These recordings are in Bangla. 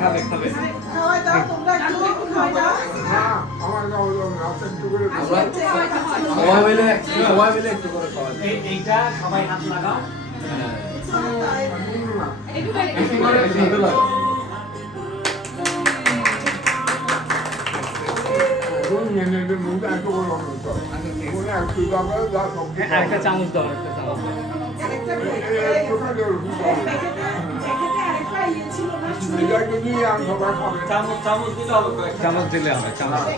খাবে খাবে খাওয়াই দাও তোমরা একটু খাওয়াই দাও আমার গাও আপনি একটু করে সবাই মিলে একটু করে খাওয়া এইটা সবাই হাত লাগাও আরেকটা চামচ দাও একটা চামচ চামচ দিলে হবে কয়েকটা চামচ দিলে হবে চামচ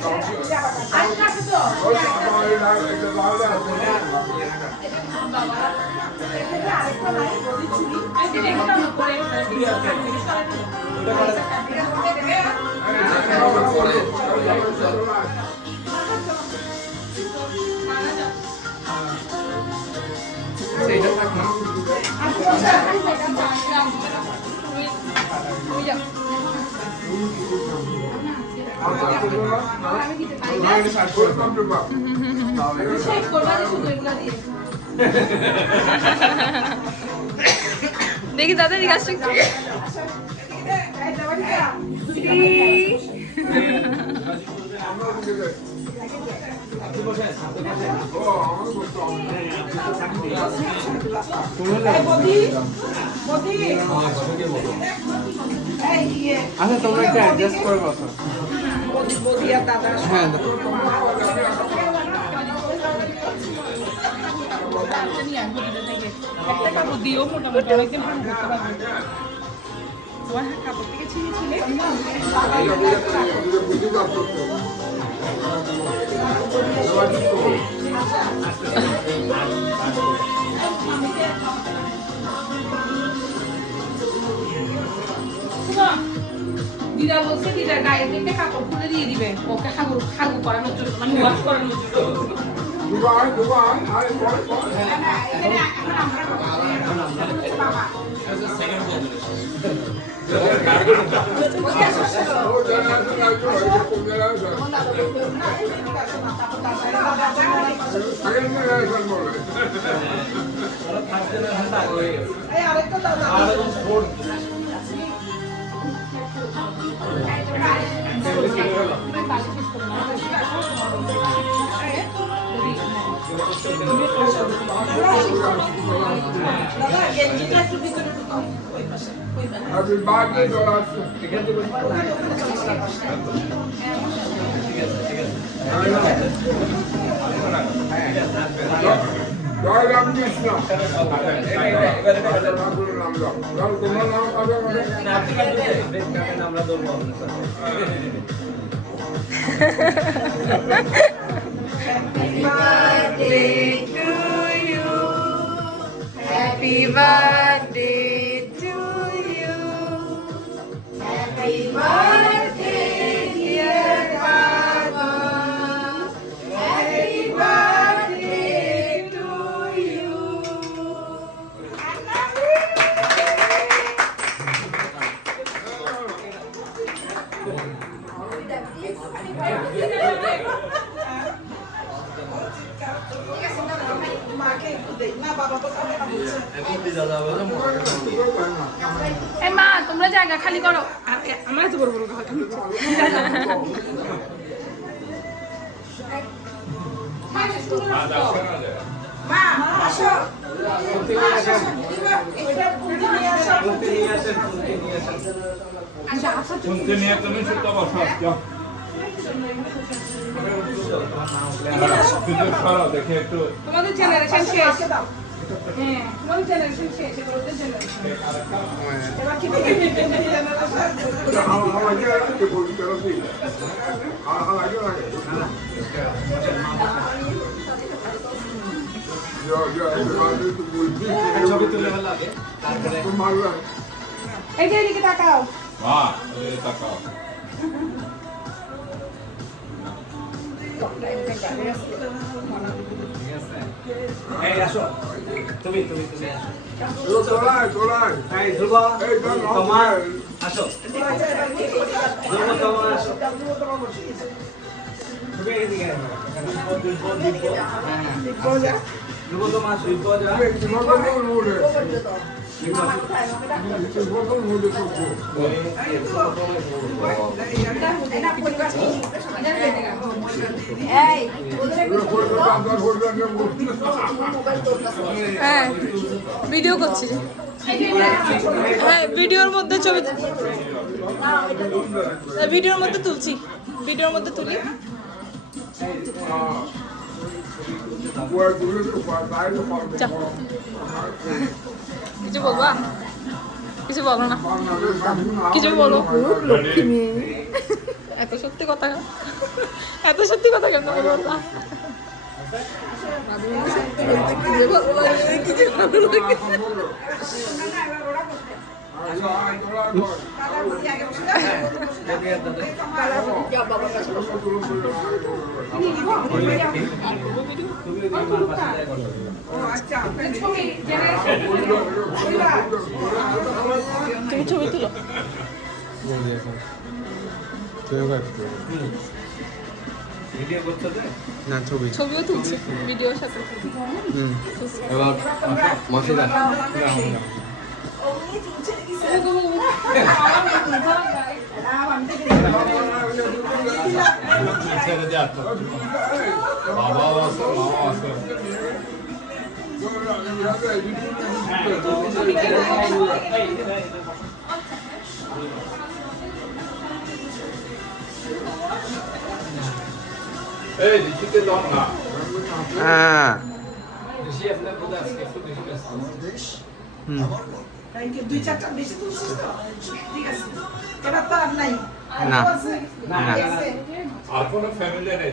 এইটা থাক না দেখি দাদা দিকে আসছে আচ্ছা তোমরা একটু অ্যাডজাস্ট করে বসো হ্যাঁ দিও মোটামুটি অনেকদিন ভালো করতে পারবে তোমার কাপড় থেকে ছিঁড়ে ছিলে দিদা বলছে দিদা গায়ে থেকে কাপড় খুলে দিয়ে দিবে ওকে খাগু খাগু করানোর জন্য মানে ওয়াশ করানোর জন্য Happy birthday to us. জয় রামকৃষ্ণ তোমার নাম আমরা ধরবো Happy birthday to you. Happy birthday, dear Papa. Happy birthday to you. এই মা তোমরা জায়গা খালি করো আমার তো বড় বড় কথা মা আসো শুনতে নিয়ে তুমি শুনতে বসো যাও দেখে একটু তোমাদের জেনারেশন শেষ হ্যাঁ তোমাদের জেনারেশন শেষ এগুলোদের জেনারেশন এবার কি ছবি তুলে ভালো লাগে তারপরে এই যে এদিকে তাকাও তাকাও এই আসো তুমি আসো চলাই এই ধ্রুব তোমার আসো ধ্রুব তোমার আসো তুমি এদিকে ধ্রুব তোমার আসো হ্যাঁ ভিডিও করছি রে। হ্যাঁ ভিডিওর মধ্যে ছবি ভিডিওর মধ্যে তুলছি, ভিডিওর মধ্যে তুলি। যাও। কিছু বলবা? কিছু বলো না, কিছু বলো। এত সত্যি কথা, এত সত্যি কথা কেন বলবো না? তুমি ছবি তুলো। ভিডিও করছো তো? না ছবি ছবিও তুলছি ভিডিওর সাথে। এবার মাসিদা ছেড়ে দিয়ে আসতো বাবাও আছে মাও আছে এই দিকে দাও না হ্যাঁ দুই চারটা বেশি তুলছিস তো ঠিক আছে এবার তো আর নাই না না আর কোনো ফ্যামিলি নেই